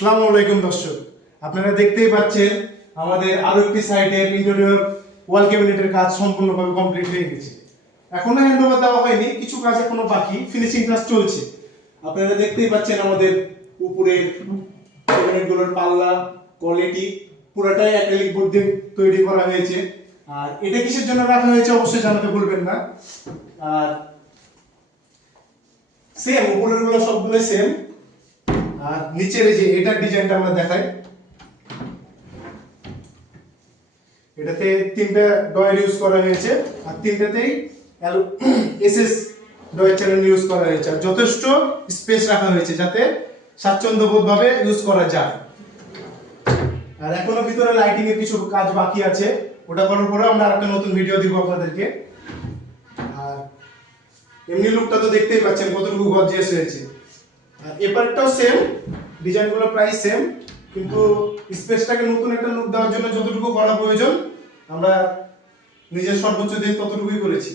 আসসালামু আলাইকুম দর্শক, আপনারা দেখতেই পাচ্ছেন আমাদের আরো একটি সাইডের ইন্টেরিয়র ওয়াল ক্যাবিনেটের কাজ সম্পূর্ণভাবে কমপ্লিট হয়ে গেছে। এখনো হ্যান্ডওভার দেওয়া হয়নি, কিছু কাজ এখনো বাকি, ফিনিশিং কাজ চলছে। আপনারা দেখতেই পাচ্ছেন আমাদের উপরের ক্যাবিনেটগুলোর পাল্লা কোয়ালিটি পুরোটাই অ্যাক্রিলিক বোর্ড দিয়ে তৈরি করা হয়েছে। আর এটা কিসের জন্য রাখা হয়েছে অবশ্যই জানাতে ভুলবেন না। আর সেম উপরের গুলো সবগুলো সেম। আর নিচের এই যে এটার ডিজাইনটা আমরা দেখাই। এটাতে তিনটা ডয়ার ইউজ করা হয়েছে আর তিনটাতেই এসএস ডয়ার চ্যানেল ইউজ করা হয়েছে আর যথেষ্ট স্পেস রাখা হয়েছে যাতে স্বাচ্ছন্দ্যবোধভাবে ইউজ করা যায়। আর এখনো ভিতরে লাইটিং এর কিছু কাজ বাকি আছে, ওটা করার পরে আমরা আরেকটা নতুন ভিডিও দিব আপনাদেরকে। আর এমনি লুকটা তো দেখতেই পাচ্ছেন কতটুকু গর্জিয়াস হয়েছে। আর এপারটাও সেম, ডিজাইনগুলো প্রায় সেম, কিন্তু স্পেসটাকে নতুন একটা লুক দেওয়ার জন্য যতটুকু করা প্রয়োজন আমরা নিজের সর্বোচ্চ দিয়ে ততটুকুই করেছি।